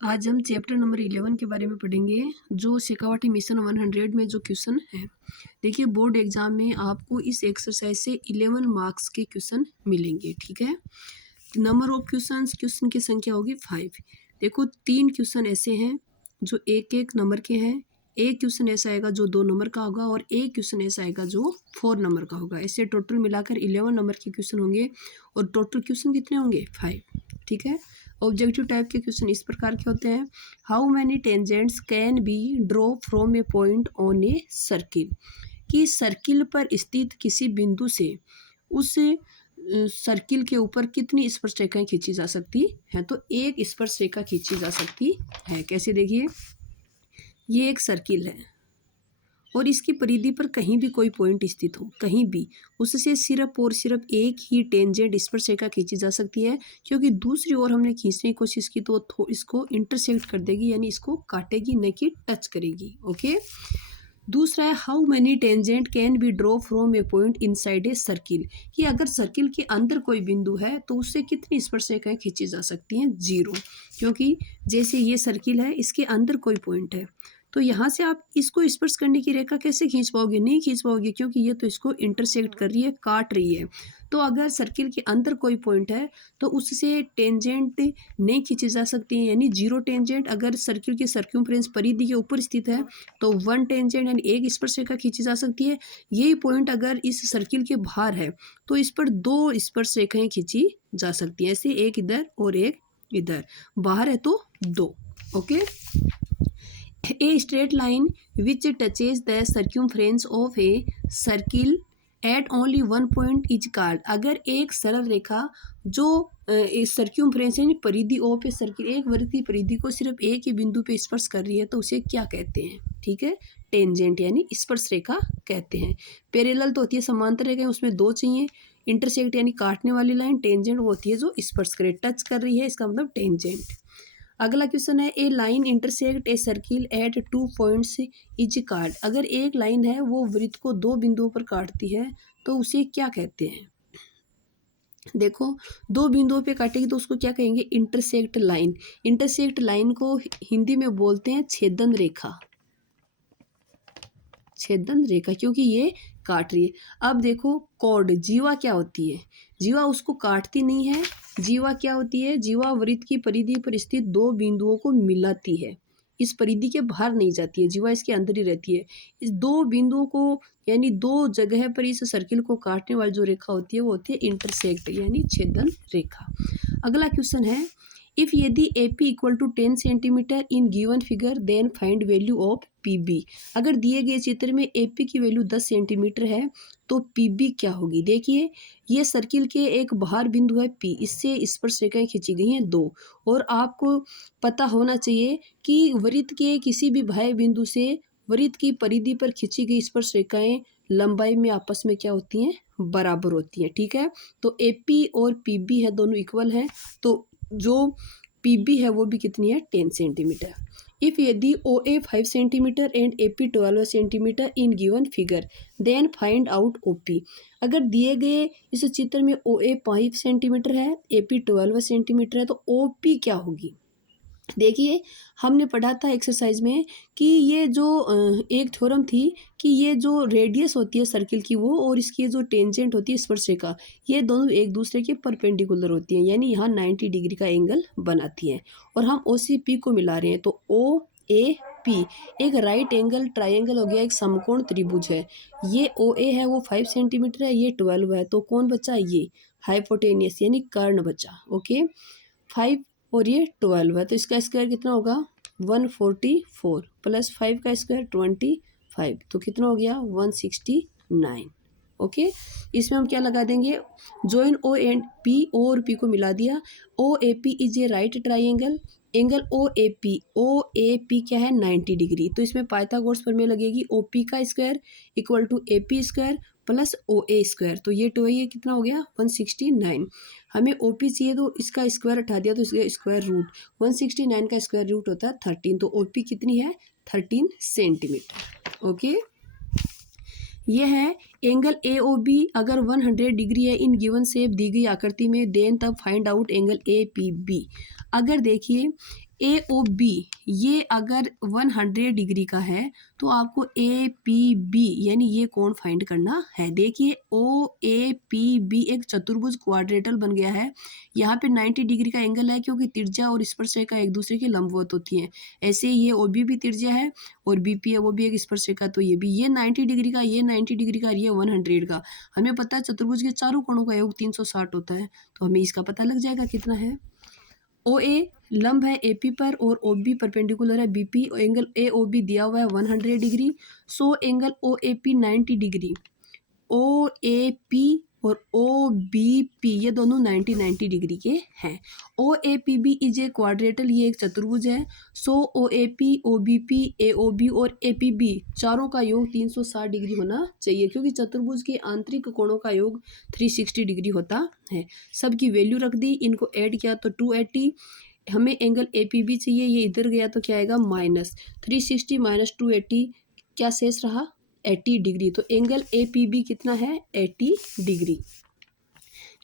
आज हम chapter number 11 के बारे में पढ़ेंगे, जो शेखावाटी मिशन 100 में जो क्वेश्चन है। देखिए, बोर्ड एग्जाम में आपको इस एक्सरसाइज से 11 मार्क्स के क्वेश्चन मिलेंगे। ठीक है, नंबर ऑफ क्वेश्चन की संख्या होगी 5। देखो, 3 क्वेश्चन ऐसे हैं जो एक एक नंबर के हैं, एक क्वेश्चन ऐसा आएगा जो 2 नंबर का होगा और एक क्वेश्चन ऐसा आएगा जो 4 नंबर का होगा। ऐसे टोटल मिलाकर 11 नंबर के क्वेश्चन होंगे और टोटल क्वेश्चन कितने होंगे? 5। ठीक है, ऑब्जेक्टिव टाइप के क्वेश्चन इस प्रकार के होते हैं। How many tangents can be draw from a point on a circle, कि सर्किल पर स्थित किसी बिंदु से उस सर्किल के ऊपर कितनी स्पर्श रेखाएं खींची जा सकती हैं? तो एक स्पर्श रेखा खींची जा सकती है। कैसे? देखिए, ये एक सर्किल है और इसकी परिधि पर कहीं भी कोई पॉइंट स्थित हो, कहीं भी, उससे सिर्फ और सिर्फ एक ही टेंजेंट स्पर्श रेखा खींची जा सकती है, क्योंकि दूसरी ओर हमने खींचने की कोशिश की तो इसको इंटरसेक्ट कर देगी, यानी इसको काटेगी, न कि टच करेगी। ओके। दूसरा है, how many tangent can be draw from a point inside a circle, कि अगर सर्किल के अंदर कोई बिंदु है तो उससे कितनी स्पर्श रेखाएं खींची जा सकती हैं? 0, क्योंकि जैसे ये सर्किल है, इसके अंदर कोई पॉइंट है, तो यहाँ से आप इसको स्पर्श करने की रेखा कैसे खींच पाओगे? नहीं खींच पाओगे, क्योंकि ये तो इसको इंटरसेक्ट कर रही है, काट रही है। तो अगर सर्किल के अंदर कोई पॉइंट है तो उससे टेंजेंट नहीं खींची जा सकती है, यानी 0 टेंजेंट। अगर सर्किल की सर्क्यूम्फ्रेंस परिधि के ऊपर स्थित है तो 1 टेंजेंट यानी एक स्पर्श रेखा खींची जा सकती है। यही पॉइंट अगर इस सर्किल के बाहर है तो इस पर 2 स्पर्श रेखाएं खींची जा सकती हैं, ऐसे एक इधर और एक इधर। बाहर है तो 2। Okay. A straight line which touches the circumference of a circle at only one point is called, अगर एक सरल रेखा जो सर्क्यूम्फ्रेंस यानी परिधि ओ पे सर्किल, एक वृत्तीय परिधि को सिर्फ एक ही बिंदु पे स्पर्श कर रही है तो उसे क्या कहते हैं? ठीक है, टेंजेंट यानी स्पर्श रेखा कहते हैं। पैरेलल तो होती है समांतर रेखा, उसमें 2 चाहिए। इंटरसेक्ट यानी काटने वाली लाइन। टेंजेंट वो होती है जो स्पर्श करे, टच कर रही है, इसका मतलब टेंजेंट। अगला क्वेश्चन है, a line intersect a circle at 2 points is chord, अगर एक लाइन है वो वृत्त को 2 बिंदुओं पर काटती है तो उसे क्या कहते हैं? देखो, 2 बिंदुओं पे काटेगी तो उसको क्या कहेंगे? Intersect line. इंटरसेक्ट लाइन को हिंदी में बोलते हैं छेदन रेखा। छेदन रेखा, क्योंकि ये काट रही है। अब देखो, कॉर्ड, जीवा क्या होती है? जीवा उसको काटती नहीं है। जीवा क्या होती है? जीवा वृत्त की परिधि पर स्थित 2 बिंदुओं को मिलाती है, इस परिधि के बाहर नहीं जाती है। जीवा इसके अंदर ही रहती है। इस 2 बिंदुओं को यानी 2 जगह पर इस सर्किल को काटने वाली जो रेखा होती है वो होती है इंटरसेक्ट यानी छेदन रेखा। अगला क्वेश्चन है, इफ यदि AP equal to 10 centimetre in given figure then find value of PB, अगर दिए गए चित्र में AP की वैल्यू 10 सेंटीमीटर है तो PB क्या होगी? देखिए, ये सर्किल के एक बाहर बिंदु है P, इससे स्पर्श रेखाएं खींची गई हैं 2, और आपको पता होना चाहिए कि वृत्त के किसी भी बाह्य बिंदु से वृत्त की परिधि पर खींची गई स्पर्श रेखाएं लंबाई में आपस में क्या होती हैं? बराबर होती हैं। ठीक है, तो AP और PB है, दोनों इक्वल हैं, तो जो PB है वो भी कितनी है? 10 सेंटीमीटर। इफ यदि OA 5 centimetre and AP 12 centimetre in given figure then find out OP, अगर दिए गए इस चित्र में OA 5 सेंटीमीटर है, AP 12 सेंटीमीटर है, तो OP क्या होगी? देखिए, हमने पढ़ा था एक्सरसाइज में कि ये जो एक थ्योरम थी कि ये जो रेडियस होती है सर्किल की वो, और इसकी जो टेंजेंट होती है स्पर्श रेखा, ये दोनों एक दूसरे के परपेंडिकुलर होती हैं, यानी यहाँ 90 डिग्री का एंगल बनाती हैं। और हम OCP को मिला रहे हैं तो OAP एक राइट एंगल ट्राइंगल हो गया, एक समकोण त्रिभुज है। ये OA है वो 5 सेंटीमीटर है, ये 12 है, तो कौन बचा? ये हाइपोटेनियस यानी कर्ण बचा। ओके, 5 और ये 12 है, तो इसका स्क्वायर कितना होगा? 144 प्लस 5 का स्क्वायर 25, तो कितना हो गया? 169। ओके, इसमें हम क्या लगा देंगे? Join O and P, O और P को मिला दिया। OAP is a right triangle, angle OAP क्या है? 90 डिग्री, तो इसमें पाइथागोरस प्रमेय लगेगी। OP का square equal to AP square plus OA square, तो ये टू है, ये कितना हो गया? 169। हमें OP चाहिए तो इसका स्क्वायर हटा दिया तो इसका स्क्वायर रूट, 169 का स्क्वायर रूट होता है 13, तो OP कितनी है? 13 सेंटीमीटर। ओके, यह है एंगल AOB, अगर 100 डिग्री है इन गिवन शेप दी गई आकृति में, देन तब फाइंड आउट एंगल APB। अगर देखिए ए ओ बी ये अगर 100 डिग्री का है तो आपको ए पी बी यानी ये कोण फाइंड करना है। देखिए ओ ए पी बी एक चतुर्भुज क्वाड्रेटल बन गया है। यहाँ पे 90 डिग्री का एंगल है क्योंकि त्रिज्या और स्पर्शरेखा एक दूसरे के लंबवत होती हैं। ऐसे ही ये ओ बी भी त्रिज्या है और बी पी है वो भी एक स्पर्शरेखा, तो ये भी ये 90 डिग्री का, ये 90 डिग्री का, ये 100 का। हमें पता है चतुर्भुज के चारों कोणों का योग 360 होता है, तो हमें इसका पता लग जाएगा कितना है। ओ ए लंब है एपी पर और ओ बी परपेंडिकुलर है BP. Angle A O B दिया हुआ है 100 degree. So angle O A P 90 degree. O A P और ओ बी पी ये दोनों 90 डिग्री के हैं। O A P B is a quadrilateral, ये एक चतुर्भुज है। So O A P O B P A O B और ए पी बी चारों का योग 360 डिग्री होना चाहिए क्योंकि चतुर्भुज के आंतरिक कोणों का योग 360 डिग्री होता है। सबकी वैल्यू रख दी, इनको ऐड किया तो 280। हमें एंगल ए पी बी चाहिए, ये इधर गया तो क्या आएगा -360 - 280, क्या शेष रहा 80 डिग्री। तो एंगल ए पी बी कितना है 80 डिग्री।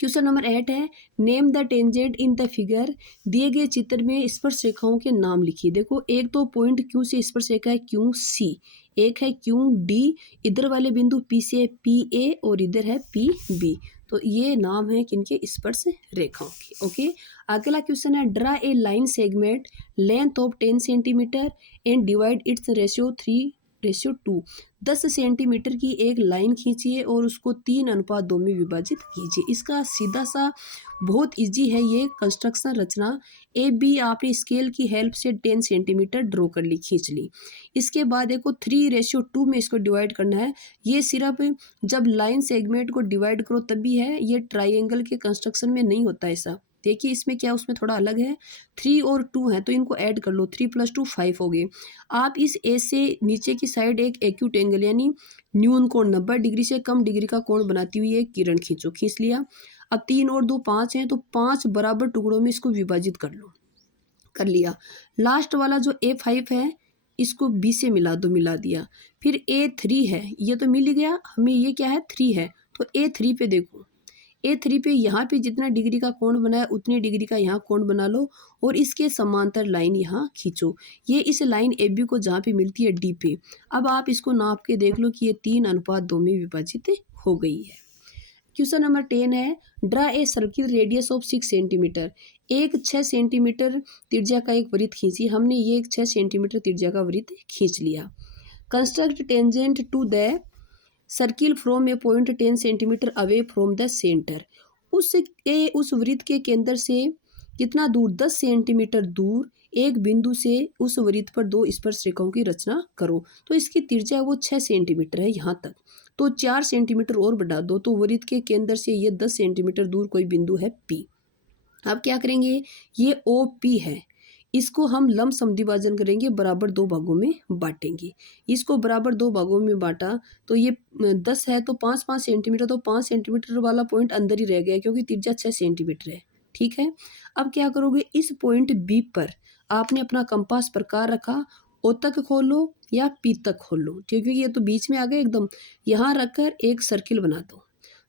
क्वेश्चन नंबर 8 है name the tangent in the figure. दिए गए चित्र में स्पर्श रेखाओं के नाम लिखिए। देखो एक तो पॉइंट क्यू से स्पर्श रेखा है क्यू सी, एक है क्यू डी, इधर वाले बिंदु पी से पी ए और इधर है पी बी। तो ये नाम है किनके स्पर्श रेखाओं के। ओके, अगला क्वेश्चन है draw a line segment length of 10 centimetre and divide it's ratio 3:2। 10 centimetre की एक लाइन खींचिए और उसको 3:2 में विभाजित कीजिए। इसका सीधा सा बहुत इजी है ये कंस्ट्रक्शन रचना। ए बी आपने स्केल की हेल्प से 10 सेंटीमीटर ड्रॉ कर ली, खींच ली। इसके बाद देखो 3:2 में इसको डिवाइड करना है। ये सिर्फ जब लाइन सेगमेंट को डिवाइड करो तभी है, ये ट्राइंगल के कंस्ट्रक्शन में नहीं होता ऐसा। देखिए इसमें क्या, उसमें थोड़ा अलग है। 3 और 2 है तो इनको ऐड कर लो, 3 + 2 5 हो गए। आप इस ए से नीचे की साइड एक एक्यूट एंगल यानी न्यून कोण 90 डिग्री से कम डिग्री का कोण बनाती हुई एक किरण खींचो, खींच लिया। अब 3 और 2 5 हैं तो 5 बराबर टुकड़ों में इसको विभाजित कर लो, कर लिया। लास्ट वाला जो A5 है इसको B से मिला दो, मिला दिया। फिर A3 है, ये तो मिल ही गया हमें, ये क्या है 3 है तो A3 पे देखो, A3 पे यहाँ पे जितना डिग्री का कोण बनाया उतनी डिग्री का यहाँ कोण बना लो और इसके समांतर लाइन यहाँ खींचो। ये इस लाइन AB को जहाँ पे मिलती है D पे। अब आप इसको नाप के देख लो कि ये 3:2 में विभाजित हो गई है। क्वेश्चन नंबर 10 है draw a circle radius of 6 centimetre. एक 6 सेंटीमीटर त्रिज्या का एक वृत्त खींची। हमने ये एक 6 सेंटीमीटर त्रिज्या का वृत्त खींच लिया। Construct tangent to the circle from a point 10 centimetre away from the centre. उस वृत्त के केंद्र से कितना दूर, 10 सेंटीमीटर दूर एक बिंदु से उस वृत्त पर 2 स्पर्श रेखाओं की रचना करो। तो इसकी त्रिज्या वो 6 सेंटीमीटर है यहाँ तक, तो 4 सेंटीमीटर और बढ़ा दो तो वृत्त के केंद्र से ये 10 सेंटीमीटर दूर कोई बिंदु है P। अब क्या करेंगे, ये OP है, इसको हम लंब समद्विभाजन करेंगे, बराबर 2 भागों में बांटेंगे। इसको बराबर 2 भागों में बांटा तो ये 10 है तो 5-5 सेंटीमीटर, तो 5 सेंटीमीटर वाला पॉइंट अंदर ही रह गया क्योंकि त्रिज्या 6 सेंटीमीटर है। ठीक है, अब क्या करोगे, इस पॉइंट B पर आपने अपना कंपास प्रकार रखा, O तक खोलो या P तक खोलो, क्योंकि ये तो बीच में आ गया एकदम। यहाँ रखकर एक सर्किल बना दो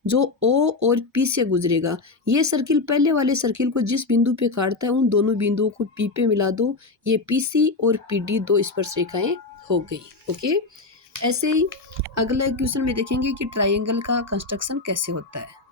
जो O और P से गुजरेगा। ये सर्किल पहले वाले सर्किल को जिस बिंदु पे काटता है उन दोनों बिंदुओं को P पे मिला दो। ये PC और PD 2 स्पर्श रेखाएं हो गई। ओके, ऐसे ही अगले क्वेश्चन में देखेंगे कि ट्राइंगल का कंस्ट्रक्शन कैसे होता है।